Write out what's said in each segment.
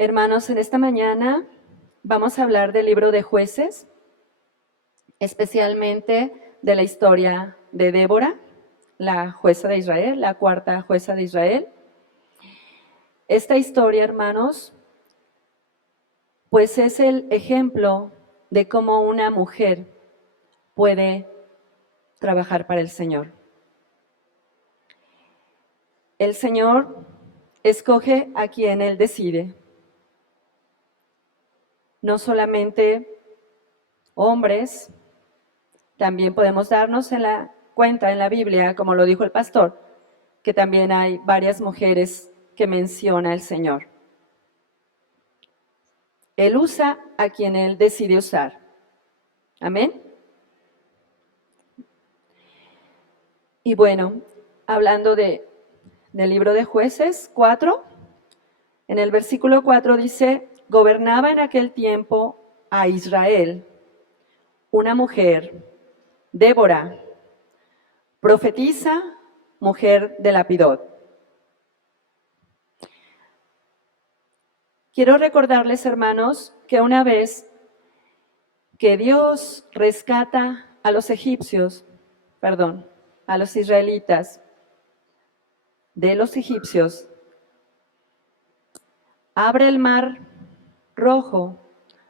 Hermanos, en esta mañana vamos a hablar del libro de Jueces, especialmente de la historia de Débora, la jueza de Israel, la cuarta jueza de Israel. Esta historia, hermanos, pues es el ejemplo de cómo una mujer puede trabajar para el Señor. El Señor escoge a quien Él decide. No solamente hombres, también podemos darnos cuenta en la Biblia, como lo dijo el pastor, que también hay varias mujeres que menciona el Señor. Él usa a quien Él decide usar. Amén. Y bueno, hablando del libro de Jueces 4, en el versículo 4 dice, gobernaba en aquel tiempo a Israel una mujer, Débora, profetisa, mujer de Lapidot. Quiero recordarles, hermanos, que una vez que Dios rescata a los a los israelitas de los egipcios, abre el mar rojo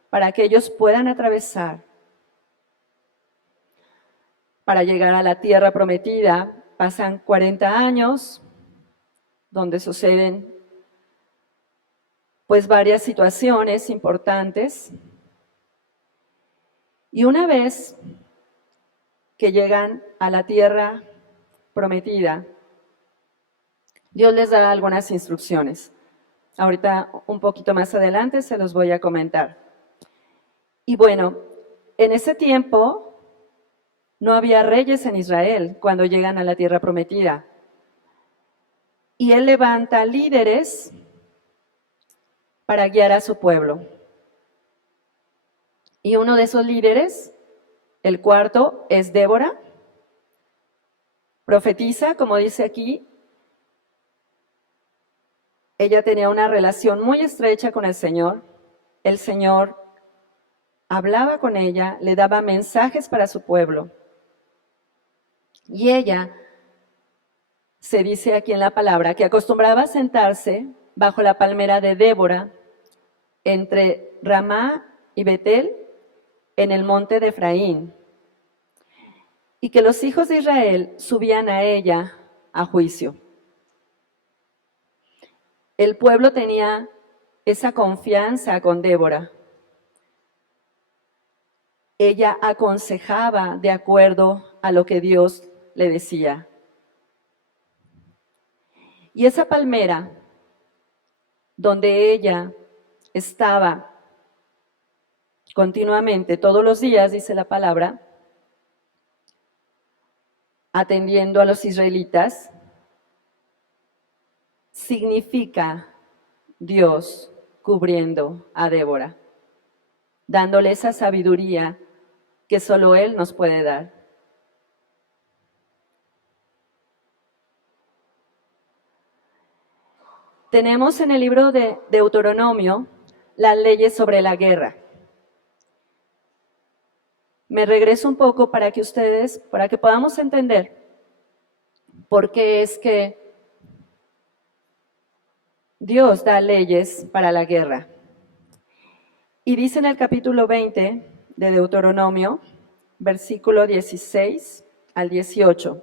para que ellos puedan atravesar para llegar a la tierra prometida. Pasan 40 años donde suceden pues varias situaciones importantes. Y una vez que llegan a la tierra prometida, Dios les da algunas instrucciones. Ahorita, un poquito más adelante, se los voy a comentar. Y bueno, en ese tiempo no había reyes en Israel cuando llegan a la tierra prometida. Y Él levanta líderes para guiar a su pueblo. Y uno de esos líderes, el cuarto, es Débora. Profetiza, como dice aquí. Ella tenía una relación muy estrecha con el Señor. El Señor hablaba con ella, le daba mensajes para su pueblo. Y ella, se dice aquí en la palabra, que acostumbraba a sentarse bajo la palmera de Débora, entre Ramá y Betel, en el monte de Efraín, y que los hijos de Israel subían a ella a juicio. El pueblo tenía esa confianza con Débora. Ella aconsejaba de acuerdo a lo que Dios le decía. Y esa palmera, donde ella estaba continuamente, todos los días, dice la palabra, atendiendo a los israelitas, significa Dios cubriendo a Débora, dándole esa sabiduría que solo Él nos puede dar. Tenemos en el libro de Deuteronomio las leyes sobre la guerra. Me regreso un poco para que podamos entender por qué es que Dios da leyes para la guerra. Y dice en el capítulo 20 de Deuteronomio, versículo 16 al 18.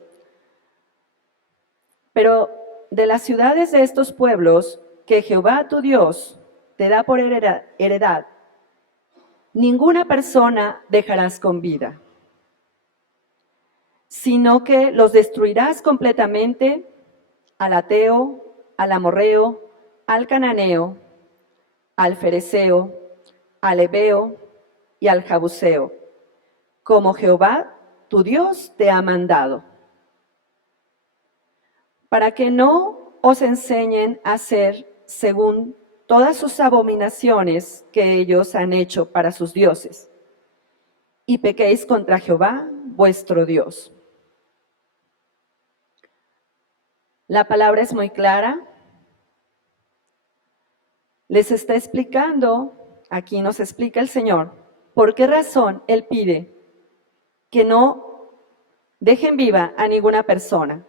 Pero de las ciudades de estos pueblos que Jehová tu Dios te da por heredad, ninguna persona dejarás con vida, sino que los destruirás completamente: al ateo, al amorreo, al cananeo, al fereceo, al heveo y al jabuseo, como Jehová tu Dios te ha mandado, para que no os enseñen a hacer según todas sus abominaciones que ellos han hecho para sus dioses, y pequéis contra Jehová vuestro Dios. La palabra es muy clara. Les está explicando, aquí nos explica el Señor, por qué razón Él pide que no dejen viva a ninguna persona.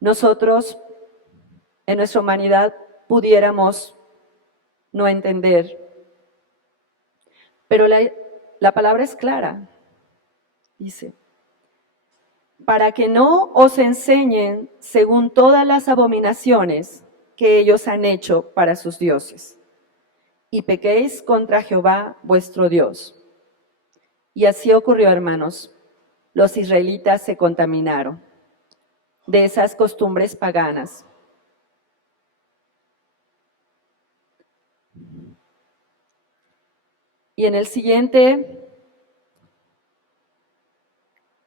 Nosotros, en nuestra humanidad, pudiéramos no entender, pero la palabra es clara. Dice, para que no os enseñen según todas las abominaciones que ellos han hecho para sus dioses, y pequéis contra Jehová vuestro Dios. Y así ocurrió, hermanos. Los israelitas se contaminaron de esas costumbres paganas. Y en el siguiente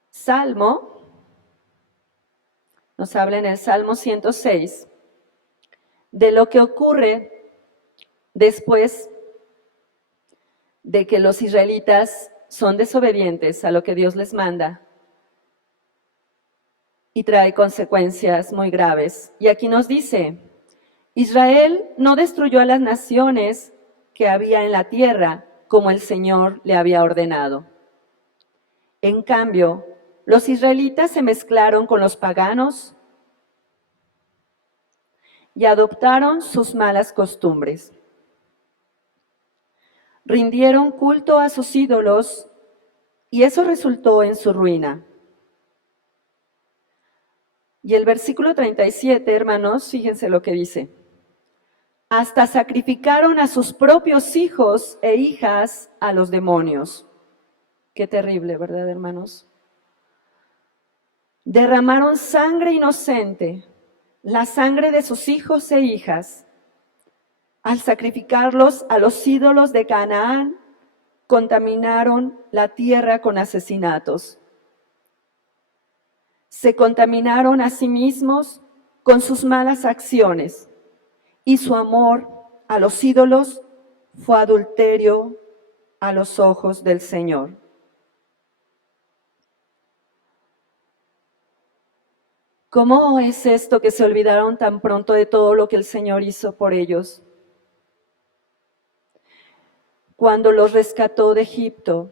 Salmo, nos habla en el Salmo 106, de lo que ocurre después de que los israelitas son desobedientes a lo que Dios les manda y trae consecuencias muy graves. Y aquí nos dice, Israel no destruyó a las naciones que había en la tierra como el Señor le había ordenado. En cambio, los israelitas se mezclaron con los paganos y adoptaron sus malas costumbres. Rindieron culto a sus ídolos y eso resultó en su ruina. Y el versículo 37, hermanos, fíjense lo que dice. Hasta sacrificaron a sus propios hijos e hijas a los demonios. Qué terrible, ¿verdad, hermanos? Derramaron sangre inocente, la sangre de sus hijos e hijas. Al sacrificarlos a los ídolos de Canaán, contaminaron la tierra con asesinatos. Se contaminaron a sí mismos con sus malas acciones, y su amor a los ídolos fue adulterio a los ojos del Señor. ¿Cómo es esto que se olvidaron tan pronto de todo lo que el Señor hizo por ellos? Cuando los rescató de Egipto,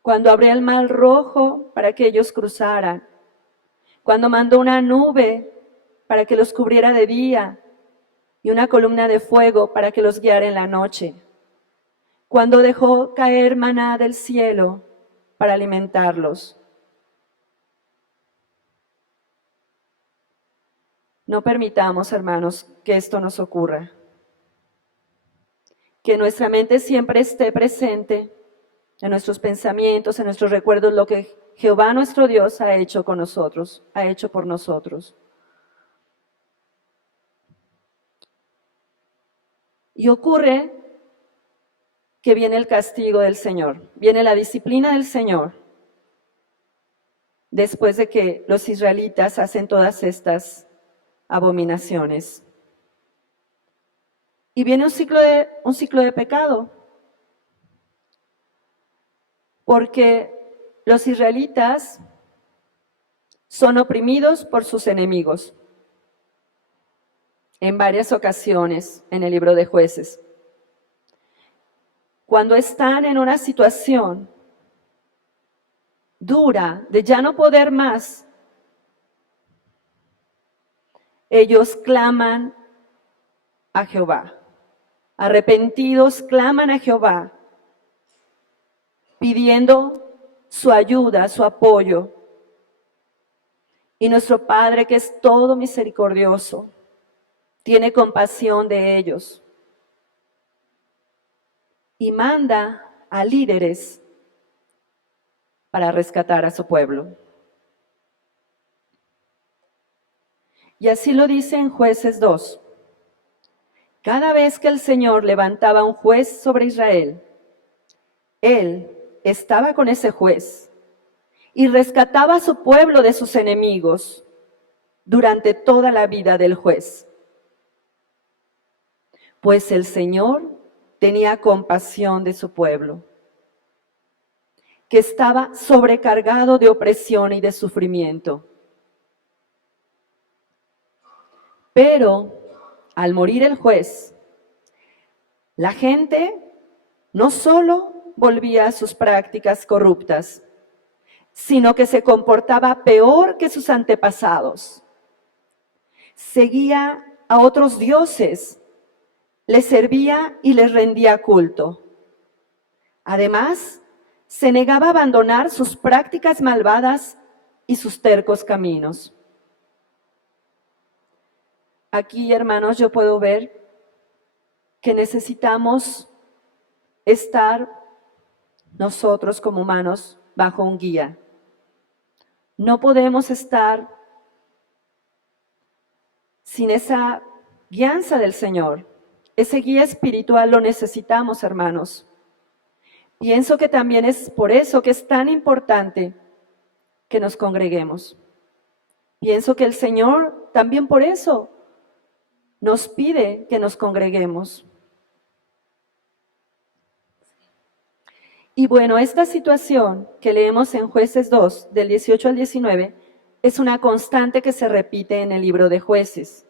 cuando abrió el mar rojo para que ellos cruzaran, cuando mandó una nube para que los cubriera de día y una columna de fuego para que los guiara en la noche, cuando dejó caer maná del cielo para alimentarlos. No permitamos, hermanos, que esto nos ocurra. Que nuestra mente siempre esté presente en nuestros pensamientos, en nuestros recuerdos, lo que Jehová nuestro Dios ha hecho con nosotros, ha hecho por nosotros. Y ocurre que viene el castigo del Señor, viene la disciplina del Señor, después de que los israelitas hacen todas estas abominaciones. Y viene un ciclo de pecado, porque los israelitas son oprimidos por sus enemigos en varias ocasiones en el libro de Jueces. Cuando están en una situación dura de ya no poder más, ellos claman a Jehová. Arrepentidos claman a Jehová, pidiendo su ayuda, su apoyo. Y nuestro Padre, que es todo misericordioso, tiene compasión de ellos y manda a líderes para rescatar a su pueblo. Y así lo dice en Jueces 2. Cada vez que el Señor levantaba un juez sobre Israel, Él estaba con ese juez y rescataba a su pueblo de sus enemigos durante toda la vida del juez. Pues el Señor tenía compasión de su pueblo, que estaba sobrecargado de opresión y de sufrimiento. Pero al morir el juez, la gente no solo volvía a sus prácticas corruptas, sino que se comportaba peor que sus antepasados. Seguía a otros dioses, les servía y les rendía culto. Además, se negaba a abandonar sus prácticas malvadas y sus tercos caminos. Aquí, hermanos, yo puedo ver que necesitamos estar nosotros como humanos bajo un guía. No podemos estar sin esa guianza del Señor. Ese guía espiritual lo necesitamos, hermanos. Pienso que también es por eso que es tan importante que nos congreguemos. Pienso que el Señor también por eso nos pide que nos congreguemos. Y bueno, esta situación que leemos en Jueces 2, del 18 al 19, es una constante que se repite en el libro de Jueces.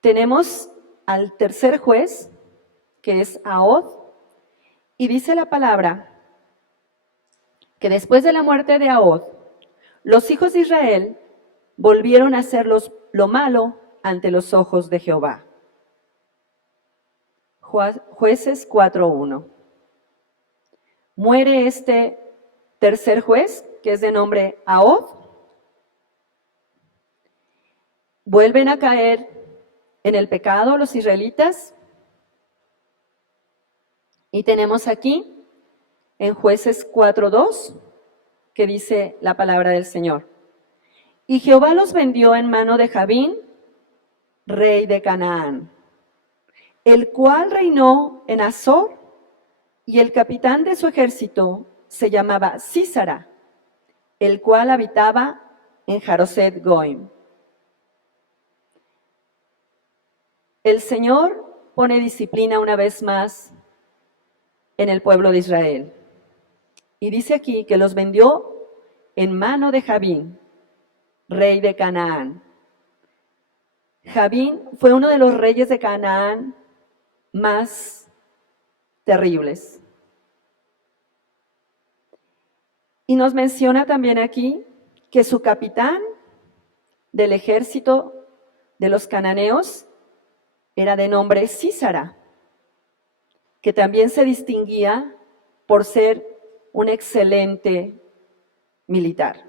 Tenemos al tercer juez, que es Ahod, y dice la palabra que después de la muerte de Ahod, los hijos de Israel volvieron a hacer lo malo ante los ojos de Jehová. Jueces 4:1. Muere este tercer juez, que es de nombre Ahod. Vuelven a caer en el pecado los israelitas. Y tenemos aquí en Jueces 4:2 que dice la palabra del Señor. Y Jehová los vendió en mano de Jabín, rey de Canaán, el cual reinó en Azor, y el capitán de su ejército se llamaba Sísara, el cual habitaba en Jaroset Goim. El Señor pone disciplina una vez más en el pueblo de Israel. Y dice aquí que los vendió en mano de Jabín, rey de Canaán. Jabín fue uno de los reyes de Canaán más terribles. Y nos menciona también aquí que su capitán del ejército de los cananeos era de nombre Sísara, que también se distinguía por ser un excelente militar.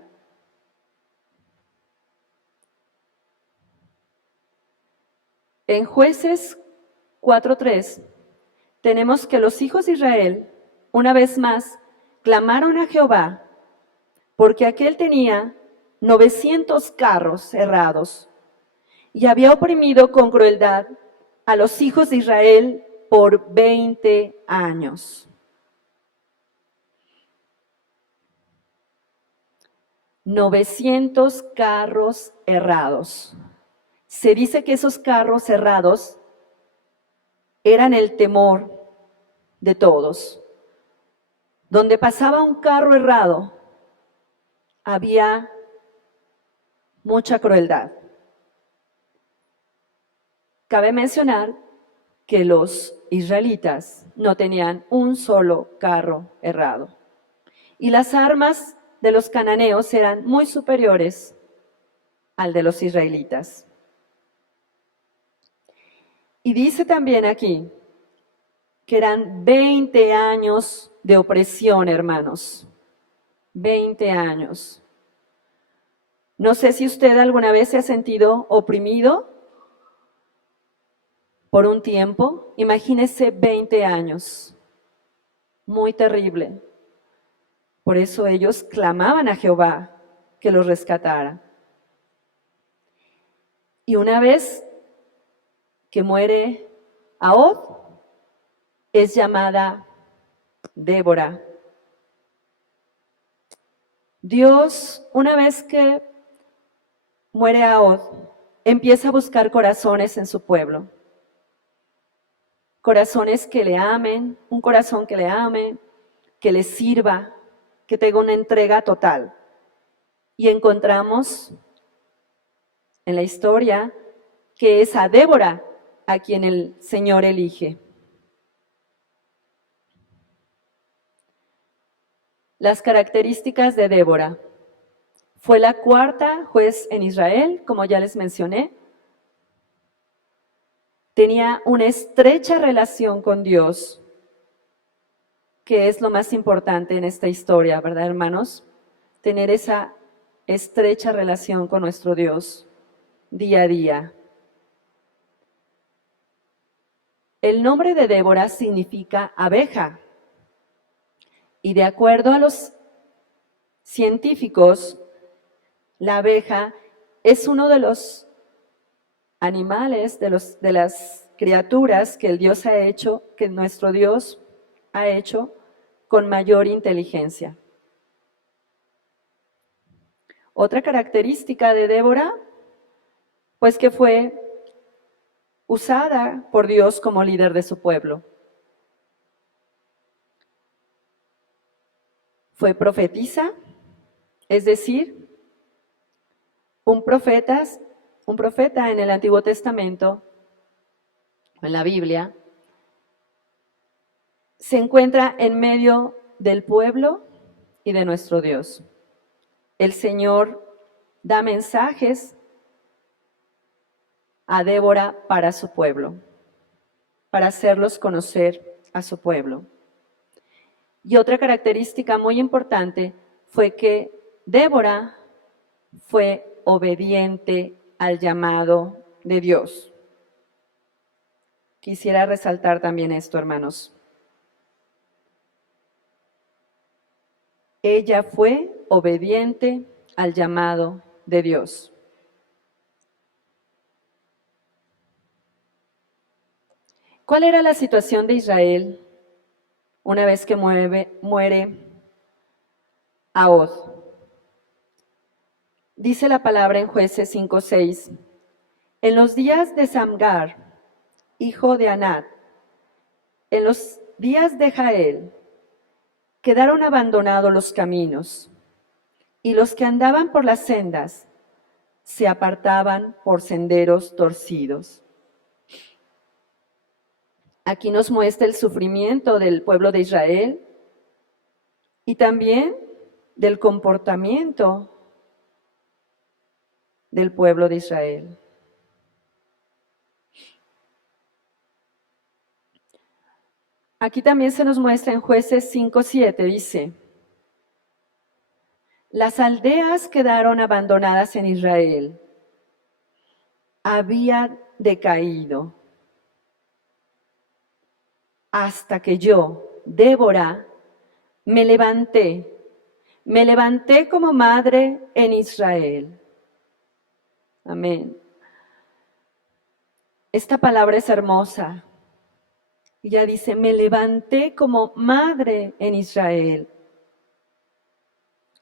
En Jueces 4:3 tenemos que los hijos de Israel, una vez más, clamaron a Jehová, porque aquél tenía 900 carros herrados y había oprimido con crueldad a los hijos de Israel por 20 años. 900 carros herrados. Se dice que esos carros herrados eran el temor de todos. Donde pasaba un carro errado, había mucha crueldad. Cabe mencionar que los israelitas no tenían un solo carro errado. Y las armas de los cananeos eran muy superiores al de los israelitas. Y dice también aquí que eran 20 años de opresión, hermanos. 20 años. No sé si usted alguna vez se ha sentido oprimido por un tiempo. Imagínese 20 años. Muy terrible. Por eso ellos clamaban a Jehová que los rescatara. Y una vez que muere Ahod, es llamada Débora. Dios, una vez que muere Ahod, empieza a buscar corazones en su pueblo. Corazones que le amen, un corazón que le ame, que le sirva, que tenga una entrega total. Y encontramos en la historia que es a Débora a quien el Señor elige. Las características de Débora. Fue la cuarta juez en Israel, como ya les mencioné. Tenía una estrecha relación con Dios, que es lo más importante en esta historia, ¿verdad, hermanos? Tener esa estrecha relación con nuestro Dios día a día. El nombre de Débora significa abeja. Y de acuerdo a los científicos, la abeja es uno de los animales, de las criaturas que el Dios ha hecho, que nuestro Dios ha hecho con mayor inteligencia. Otra característica de Débora, pues que fue usada por Dios como líder de su pueblo. Fue profetisa, es decir, un profeta en el Antiguo Testamento, en la Biblia, se encuentra en medio del pueblo y de nuestro Dios. El Señor da mensajes a Débora para su pueblo, para hacerlos conocer a su pueblo. Y otra característica muy importante fue que Débora fue obediente al llamado de Dios. Quisiera resaltar también esto, hermanos. Ella fue obediente al llamado de Dios. ¿Cuál era la situación de Israel una vez que muere Ahod? Dice la palabra en Jueces 5:6. En los días de Samgar, hijo de Anat, en los días de Jael, quedaron abandonados los caminos, y los que andaban por las sendas se apartaban por senderos torcidos. Aquí nos muestra el sufrimiento del pueblo de Israel y también del comportamiento del pueblo de Israel. Aquí también se nos muestra en Jueces 5:7, dice: las aldeas quedaron abandonadas en Israel, había decaído, hasta que yo, Débora, me levanté como madre en Israel. Amén. Esta palabra es hermosa. Ella dice, me levanté como madre en Israel.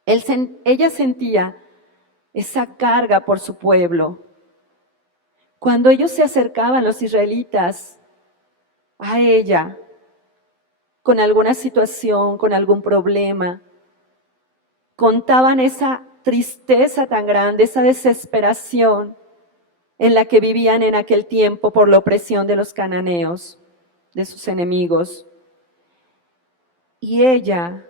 Ella sentía esa carga por su pueblo. Cuando ellos se acercaban, los israelitas, a ella, con alguna situación, con algún problema, contaban esa tristeza tan grande, esa desesperación en la que vivían en aquel tiempo por la opresión de los cananeos, de sus enemigos. Y ella,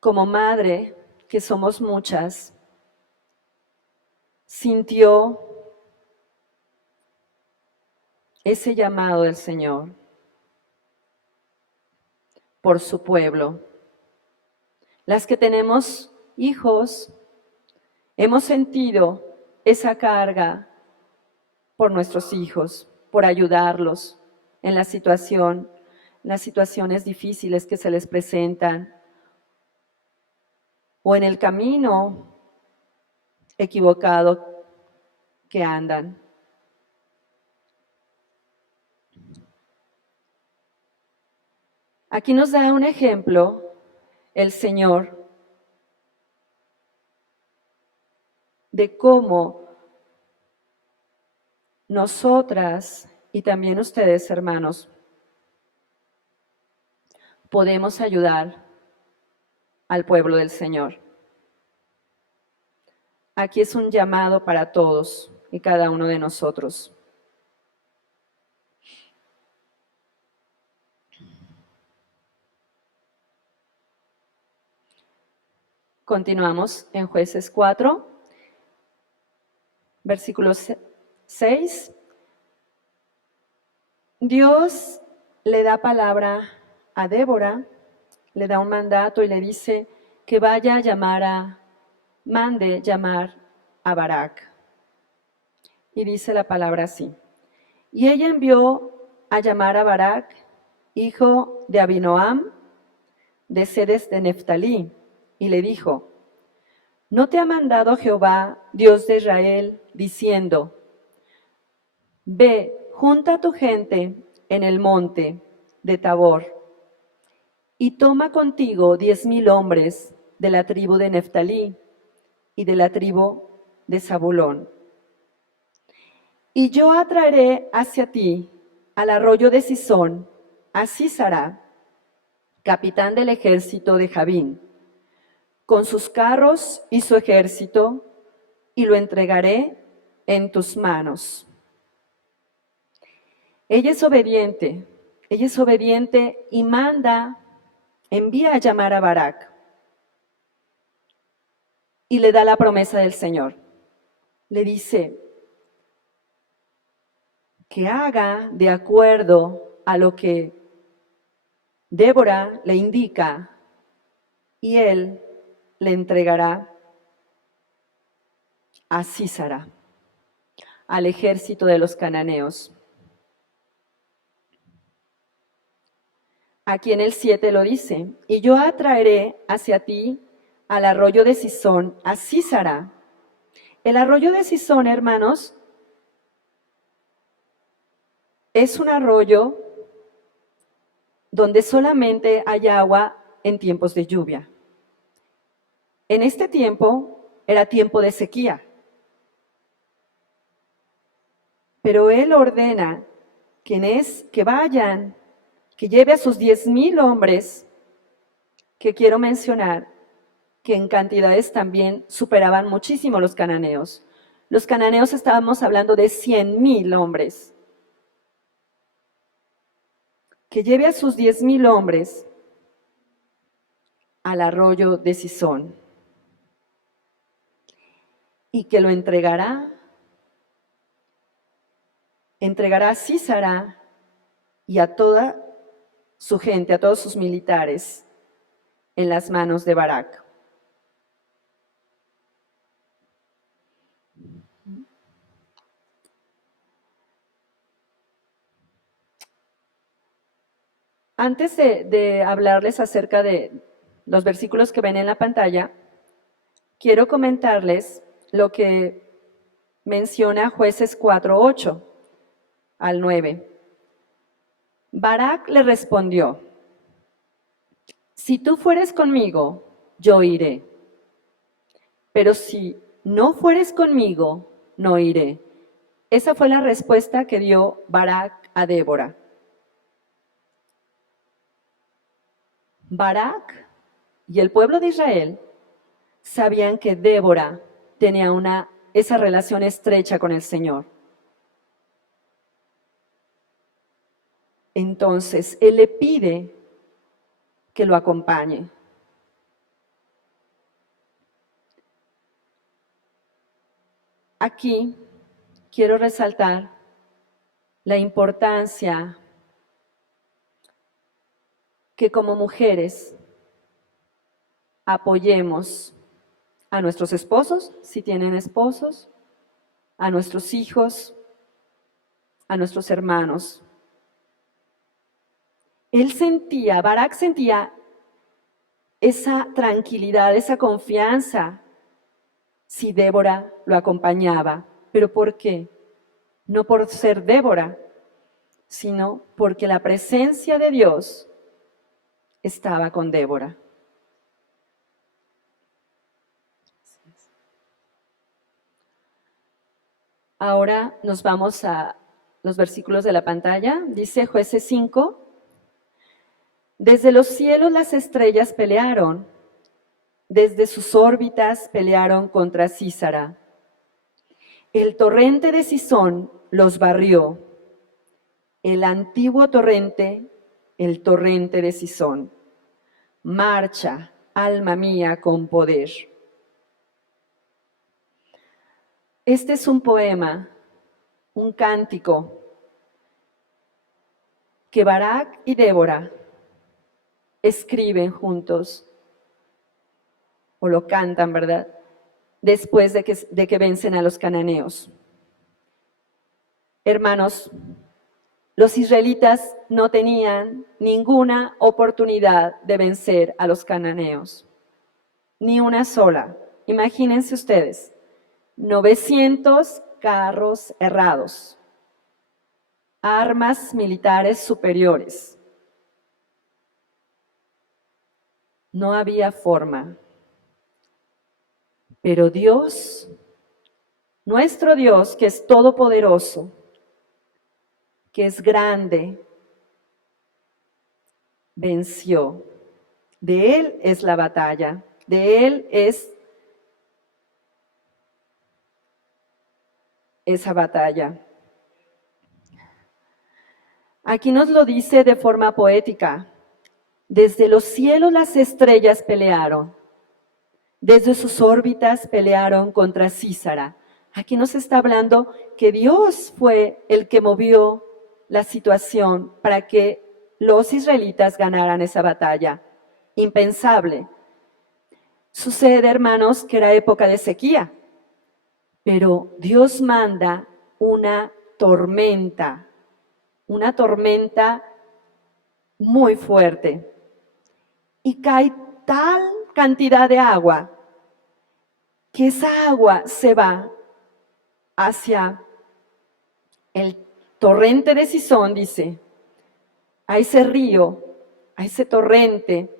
como madre, que somos muchas, sintió ese llamado del Señor por su pueblo. Las que tenemos hijos, hemos sentido esa carga por nuestros hijos, por ayudarlos en las situaciones difíciles que se les presentan o en el camino equivocado que andan. Aquí nos da un ejemplo el Señor de cómo nosotras y también ustedes, hermanos, podemos ayudar al pueblo del Señor. Aquí es un llamado para todos y cada uno de nosotros. Continuamos en Jueces 4, versículo 6. Dios le da palabra a Débora, le da un mandato y le dice que vaya a mande llamar a Barak. Y dice la palabra así. Y ella envió a llamar a Barak, hijo de Abinoam, de Sedes de Neftalí, y le dijo, ¿no te ha mandado Jehová, Dios de Israel, diciendo, ve, junta a tu gente en el monte de Tabor, y toma contigo 10,000 hombres de la tribu de Neftalí y de la tribu de Zabulón? Y yo atraeré hacia ti al arroyo de Sisón, a Sísara, capitán del ejército de Jabín, con sus carros y su ejército, y lo entregaré en tus manos. Ella es obediente y envía a llamar a Barak, y le da la promesa del Señor. Le dice que haga de acuerdo a lo que Débora le indica, y él le entregará a Sísara, al ejército de los cananeos. Aquí en el 7 lo dice, y yo atraeré hacia ti al arroyo de Sisón, a Sísara. El arroyo de Sisón, hermanos, es un arroyo donde solamente hay agua en tiempos de lluvia. En este tiempo era tiempo de sequía. Pero él ordena que vayan, que lleve a sus 10,000 hombres, que quiero mencionar, que en cantidades también superaban muchísimo los cananeos. Los cananeos estábamos hablando de 100,000 hombres. Que lleve a sus 10,000 hombres al arroyo de Sisón y que lo entregará a Sísara y a toda su gente, a todos sus militares, en las manos de Barak. Antes de hablarles acerca de los versículos que ven en la pantalla, quiero comentarles lo que menciona Jueces 4:8 al 9. Barak le respondió, si tú fueres conmigo, yo iré. Pero si no fueres conmigo, no iré. Esa fue la respuesta que dio Barak a Débora. Barak y el pueblo de Israel sabían que Débora tenía esa relación estrecha con el Señor. Entonces, él le pide que lo acompañe. Aquí quiero resaltar la importancia que como mujeres apoyemos a nuestros esposos, si tienen esposos, a nuestros hijos, a nuestros hermanos. Barak sentía esa tranquilidad, esa confianza si Débora lo acompañaba. ¿Pero por qué? No por ser Débora, sino porque la presencia de Dios estaba con Débora. Ahora nos vamos a los versículos de la pantalla. Dice Jueces 5, desde los cielos las estrellas pelearon Desde sus órbitas pelearon contra Sísara. El torrente de Cisón los barrió. El antiguo torrente, el torrente de Cisón. Marcha, alma mía, con poder. Este es un poema, un cántico que Barak y Débora escriben juntos, o lo cantan, ¿verdad? Después de que vencen a los cananeos. Hermanos, los israelitas no tenían ninguna oportunidad de vencer a los cananeos, ni una sola. Imagínense ustedes, 900 carros errados, armas militares superiores. No había forma. Pero Dios, nuestro Dios, que es todopoderoso, que es grande, venció. De Él es la batalla, de Él es esa batalla. Aquí nos lo dice de forma poética. Desde los cielos las estrellas pelearon, desde sus órbitas pelearon contra Sísara. Aquí nos está hablando que Dios fue el que movió la situación para que los israelitas ganaran esa batalla. Impensable. Sucede, hermanos, que era época de sequía, pero Dios manda una tormenta muy fuerte. Y cae tal cantidad de agua que esa agua se va hacia el torrente de Cisón, dice, a ese río, a ese torrente,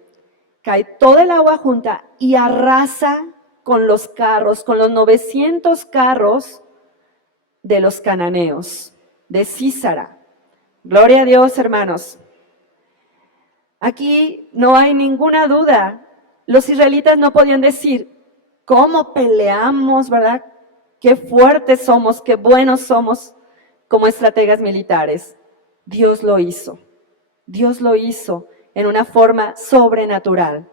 cae toda el agua junta y arrasa con los carros, con los 900 carros de los cananeos, de Sísara. Gloria a Dios, hermanos. Aquí no hay ninguna duda. Los israelitas no podían decir, ¿cómo peleamos, verdad? Qué fuertes somos, qué buenos somos como estrategas militares. Dios lo hizo. Dios lo hizo en una forma sobrenatural.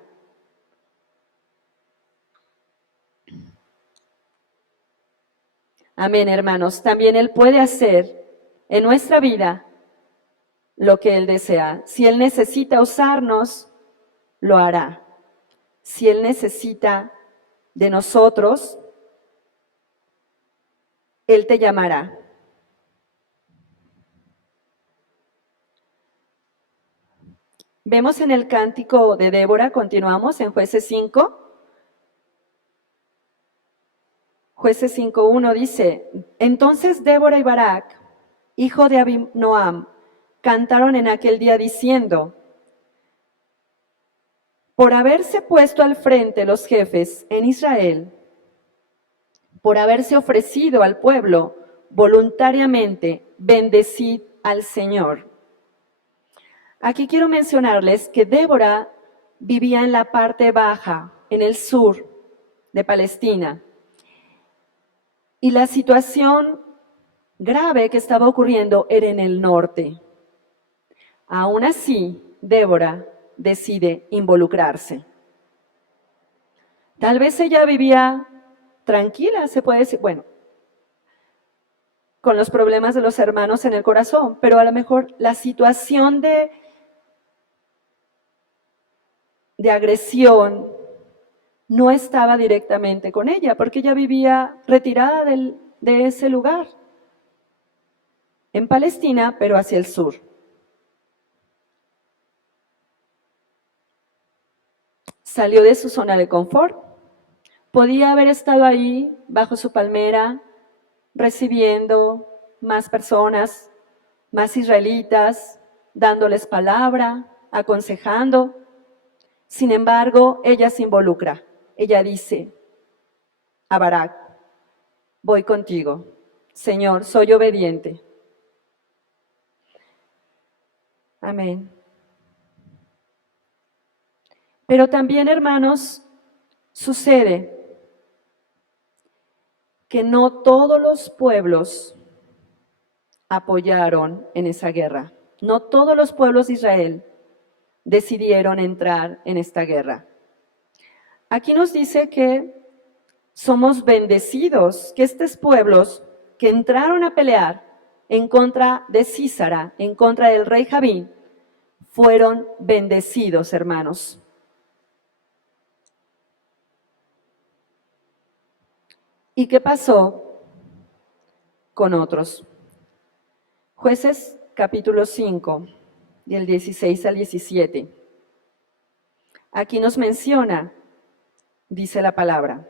Amén, hermanos. También Él puede hacer en nuestra vida lo que Él desea. Si Él necesita usarnos, lo hará. Si Él necesita de nosotros, Él te llamará. Vemos en el cántico de Débora, continuamos en Jueces 5. Jueces 5:1 dice, entonces Débora y Barak, hijo de Abinoam, cantaron en aquel día diciendo, por haberse puesto al frente los jefes en Israel, por haberse ofrecido al pueblo voluntariamente, bendecid al Señor. Aquí quiero mencionarles que Débora vivía en la parte baja, en el sur de Palestina. Y la situación grave que estaba ocurriendo era en el norte. Aún así, Débora decide involucrarse. Tal vez ella vivía tranquila, se puede decir, bueno, con los problemas de los hermanos en el corazón, pero a lo mejor la situación de agresión no estaba directamente con ella, porque ella vivía retirada de ese lugar, en Palestina, pero hacia el sur. Salió de su zona de confort. Podía haber estado ahí, bajo su palmera, recibiendo más personas, más israelitas, dándoles palabra, aconsejando. Sin embargo, ella se involucra. Ella dice a Barak, voy contigo. Señor, soy obediente. Amén. Pero también, hermanos, Sucede que no todos los pueblos apoyaron en esa guerra. No todos los pueblos de Israel decidieron entrar en esta guerra. Aquí nos dice que somos bendecidos, que estos pueblos que entraron a pelear en contra de Sísara, en contra del rey Jabín, fueron bendecidos, hermanos. ¿Y qué pasó con otros? Jueces capítulo 5, del 16 al 17. Aquí nos menciona, dice la palabra: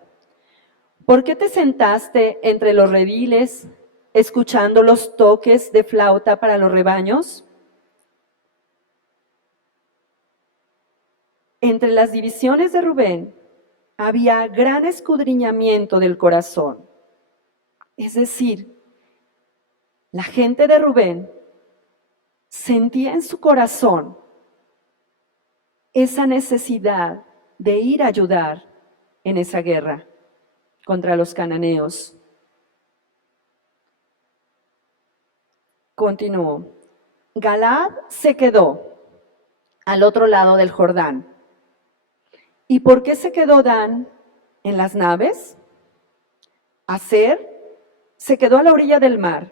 ¿por qué te sentaste entre los rediles, escuchando los toques de flauta para los rebaños? Entre las divisiones de Rubén había gran escudriñamiento del corazón. Es decir, la gente de Rubén sentía en su corazón esa necesidad de ir a ayudar en esa guerra contra los cananeos. Continúo. Galaad se quedó al otro lado del Jordán. ¿Y por qué se quedó Dan en las naves? Aser se quedó a la orilla del mar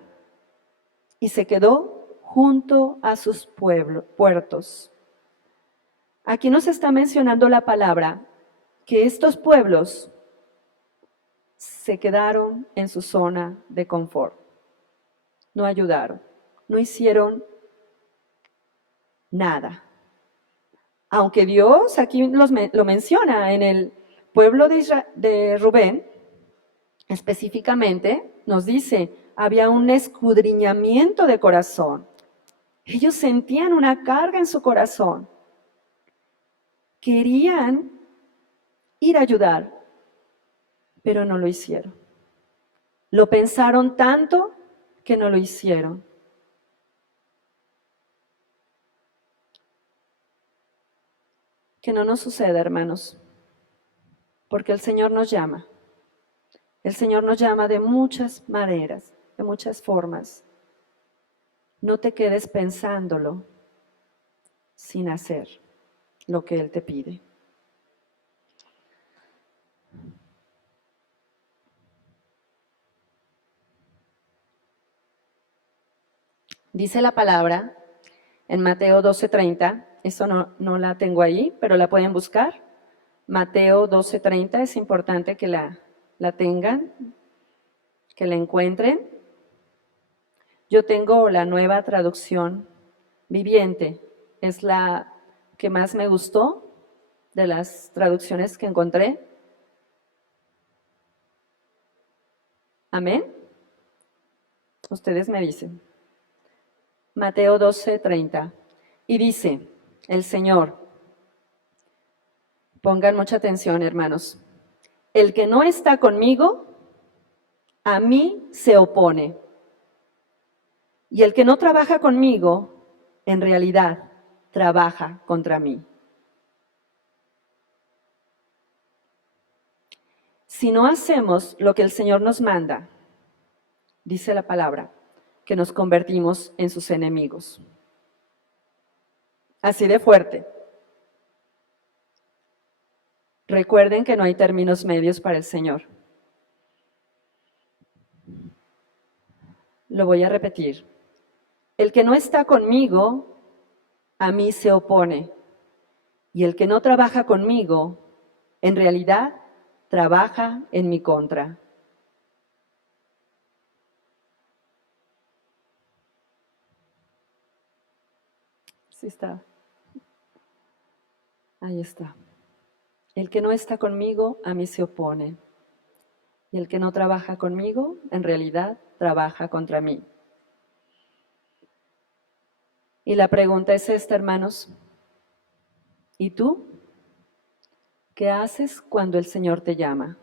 y se quedó junto a sus puertos. Aquí nos está mencionando la palabra que estos pueblos se quedaron en su zona de confort. No ayudaron, no hicieron nada. Aunque Dios aquí lo menciona en el pueblo de Rubén, específicamente nos dice, había un escudriñamiento de corazón. Ellos sentían una carga en su corazón. Querían ir a ayudar, pero no lo hicieron. Lo pensaron tanto que no lo hicieron. Que no nos suceda, hermanos, porque el Señor nos llama. El Señor nos llama de muchas maneras, de muchas formas. No te quedes pensándolo sin hacer lo que Él te pide. Dice la palabra en Mateo 12:30, eso no la tengo ahí, pero la pueden buscar. Mateo 12:30, es importante que la tengan, que la encuentren. Yo tengo la Nueva Traducción Viviente, es la que más me gustó de las traducciones que encontré. Amén. Ustedes me dicen. Mateo 12:30. Y dice el Señor, pongan mucha atención, hermanos, el que no está conmigo, a mí se opone. Y el que no trabaja conmigo, en realidad, trabaja contra mí. Si no hacemos lo que el Señor nos manda, dice la palabra, que nos convertimos en sus enemigos. Así de fuerte. Recuerden que no hay términos medios para el Señor. Lo voy a repetir. El que no está conmigo, a mí se opone. Y el que no trabaja conmigo, en realidad, trabaja en mi contra. Sí está. Ahí está. El que no está conmigo, a mí se opone. Y el que no trabaja conmigo, en realidad, trabaja contra mí. Y la pregunta es esta, hermanos. ¿Y tú? ¿Qué haces cuando el Señor te llama?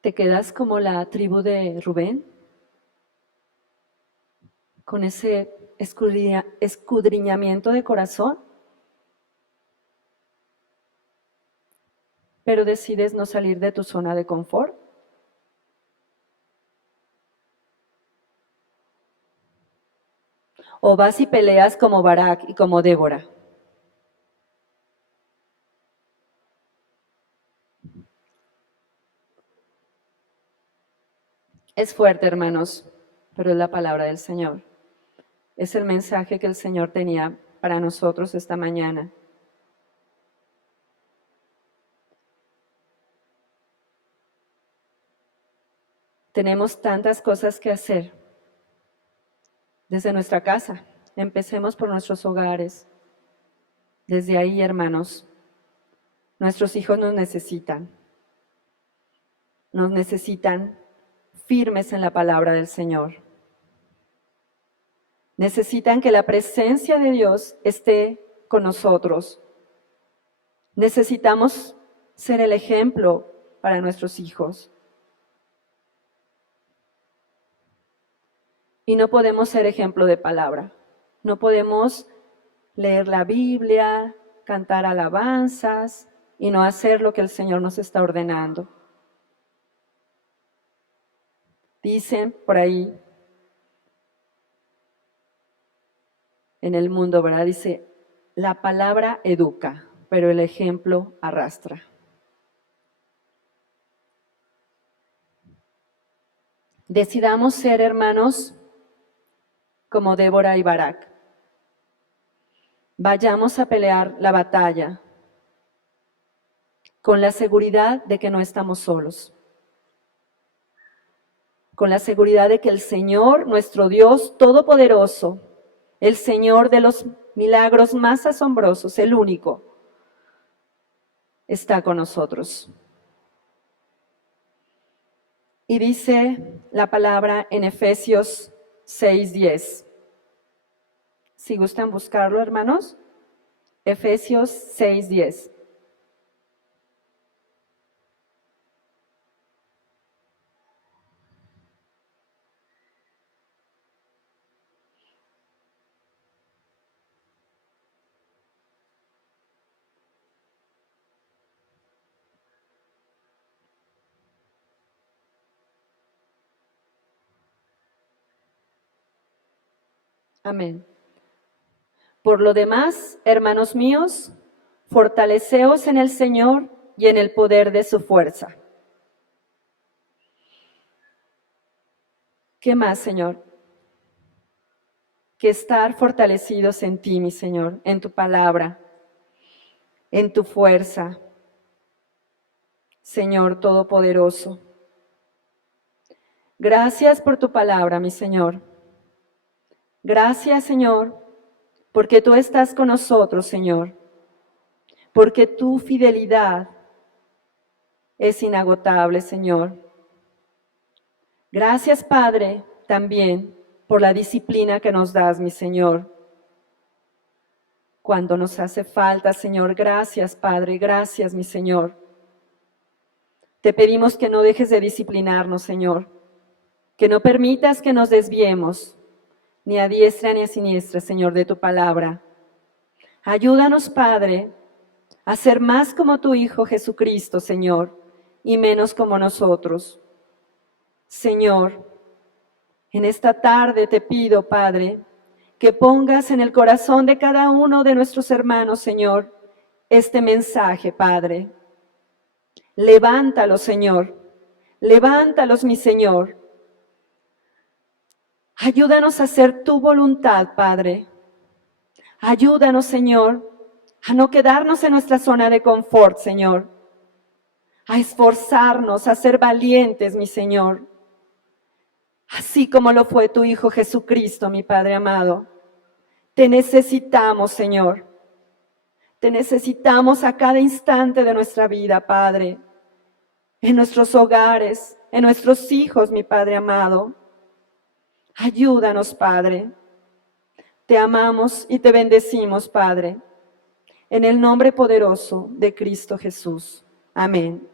¿Te quedas como la tribu de Rubén? Con ese escudriñamiento de corazón. pero decides no salir de tu zona de confort. O vas y peleas como Barak y como Débora. Es fuerte, hermanos, pero es la palabra del Señor. Es el mensaje que el Señor tenía para nosotros esta mañana. Tenemos tantas cosas que hacer desde nuestra casa. Empecemos por nuestros hogares. Desde ahí, hermanos, nuestros hijos nos necesitan. Nos necesitan firmes en la palabra del Señor. Necesitan que la presencia de Dios esté con nosotros. Necesitamos ser el ejemplo para nuestros hijos. Y no podemos ser ejemplo de palabra. No podemos leer la Biblia, cantar alabanzas y no hacer lo que el Señor nos está ordenando. Dicen por ahí en el mundo, ¿verdad? Dice, la palabra educa, pero el ejemplo arrastra. Decidamos ser, hermanos, como Débora y Barak. Vayamos a pelear la batalla con la seguridad de que no estamos solos. Con la seguridad de que el Señor, nuestro Dios Todopoderoso, el Señor de los milagros más asombrosos, el único, está con nosotros. Y dice la palabra en Efesios 6:10. Si gustan buscarlo, hermanos, Efesios 6:10. Amén. Por lo demás, hermanos míos, fortaleceos en el Señor y en el poder de su fuerza. ¿Qué más, Señor? Que estar fortalecidos en ti, mi Señor, en tu palabra, en tu fuerza, Señor Todopoderoso. Gracias por tu palabra, mi Señor. Gracias, Señor, porque tú estás con nosotros, Señor, porque tu fidelidad es inagotable, Señor. Gracias, Padre, también por la disciplina que nos das, mi Señor. Cuando nos hace falta, Señor, gracias, Padre, gracias, mi Señor. Te pedimos que no dejes de disciplinarnos, Señor, que no permitas que nos desviemos, ni a diestra ni a siniestra, Señor, de tu palabra. Ayúdanos, Padre, a ser más como tu Hijo Jesucristo, Señor, y menos como nosotros. Señor, en esta tarde te pido, Padre, que pongas en el corazón de cada uno de nuestros hermanos, Señor, este mensaje, Padre. Levántalos, Señor. Levántalos, mi Señor. Ayúdanos a hacer tu voluntad, Padre. Ayúdanos, Señor, a no quedarnos en nuestra zona de confort, Señor. A esforzarnos, a ser valientes, mi Señor. Así como lo fue tu Hijo Jesucristo, mi Padre amado. Te necesitamos, Señor. Te necesitamos a cada instante de nuestra vida, Padre. En nuestros hogares, en nuestros hijos, mi Padre amado. Ayúdanos, Padre. Te amamos y te bendecimos, Padre. En el nombre poderoso de Cristo Jesús. Amén.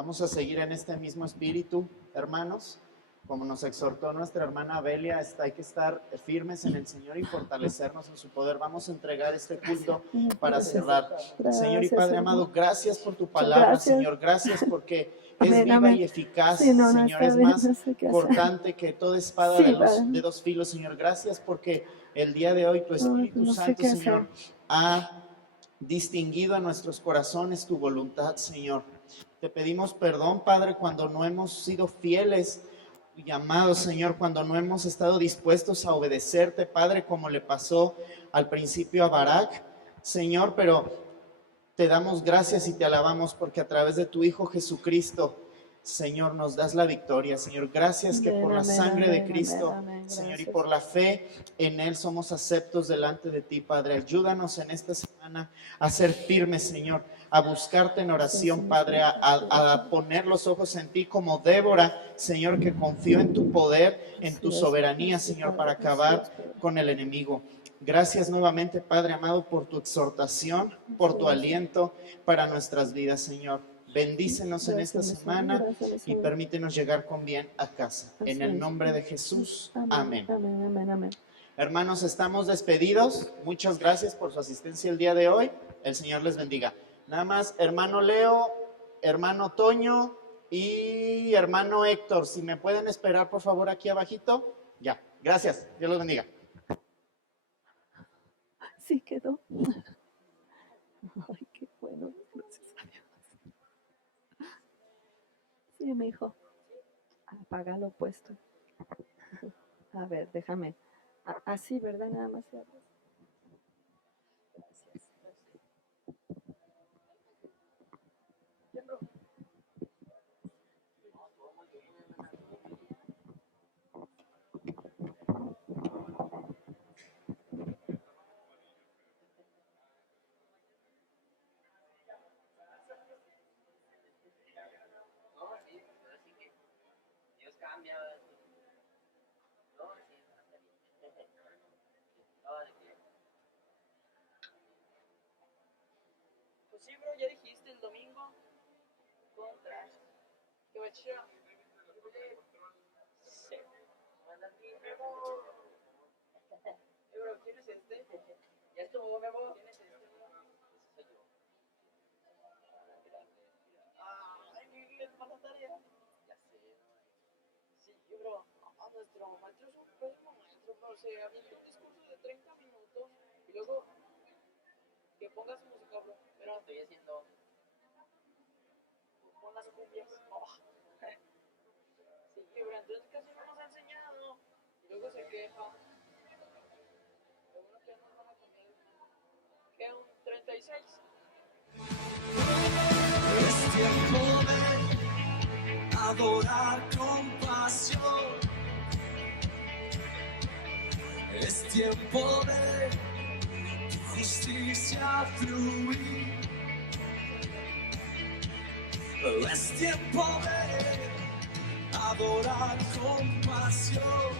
Vamos a seguir en este mismo espíritu, hermanos. Como nos exhortó nuestra hermana Belia, hay que estar firmes en el Señor y fortalecernos en su poder. Vamos a entregar este culto para cerrar. Señor y Padre amado, gracias por tu palabra, Señor. Gracias porque es viva y eficaz, Señor. Es más cortante que toda espada de dos filos, Señor. Gracias porque el día de hoy tu Espíritu Santo, Señor, ha distinguido en nuestros corazones tu voluntad, Señor. Te pedimos perdón, Padre, cuando no hemos sido fieles llamados, Señor, cuando no hemos estado dispuestos a obedecerte, Padre, como le pasó al principio a Barak, Señor, pero te damos gracias y te alabamos porque a través de tu Hijo Jesucristo, Señor, nos das la victoria, Señor. Gracias que por la sangre de Cristo, Señor, y por la fe en Él somos aceptos delante de ti, Padre. Ayúdanos en esta semana a ser firmes, Señor, a buscarte en oración, Padre, a poner los ojos en ti como Débora, Señor, que confió en tu poder, en tu soberanía, Señor, para acabar con el enemigo. Gracias nuevamente, Padre amado, por tu exhortación, por tu aliento para nuestras vidas, Señor. Bendícenos en esta semana y permítenos llegar con bien a casa. En el nombre de Jesús. Amén. Hermanos, estamos despedidos. Muchas gracias por su asistencia el día de hoy. El Señor les bendiga. Nada más, hermano Leo, hermano Toño y hermano Héctor, si me pueden esperar por favor aquí abajito. Ya, gracias. Dios los bendiga. Sí quedó. Ay, qué bueno. Gracias a Dios. Sí, mi hijo. Apaga lo puesto. A ver, déjame. Así, ¿verdad? Nada más. Gracias. Pues sí, bro, ya dijiste el domingo contra que va a echar. Sí. Bro, ¿quién es este? Ya estuvo, Memo. ¿Quién es este? Ese soy yo. Ay, Miguel, para la tarea. Ya sé, sí, bro. Nuestro maestro es un pésimo maestro, bro. Se avienta un discurso de 30 minutos y luego que pongas música, bro. Pero estoy haciendo. Pon las cumbias. Oh. Sí, bro, entonces casi no nos ha enseñado. Y luego se queja. Lo bueno que nos van a comer. ¿Qué? ¿Un 36? Es tiempo de adorar con pasión. Es tiempo de tu justicia fluir. Es tiempo de adorar con pasión.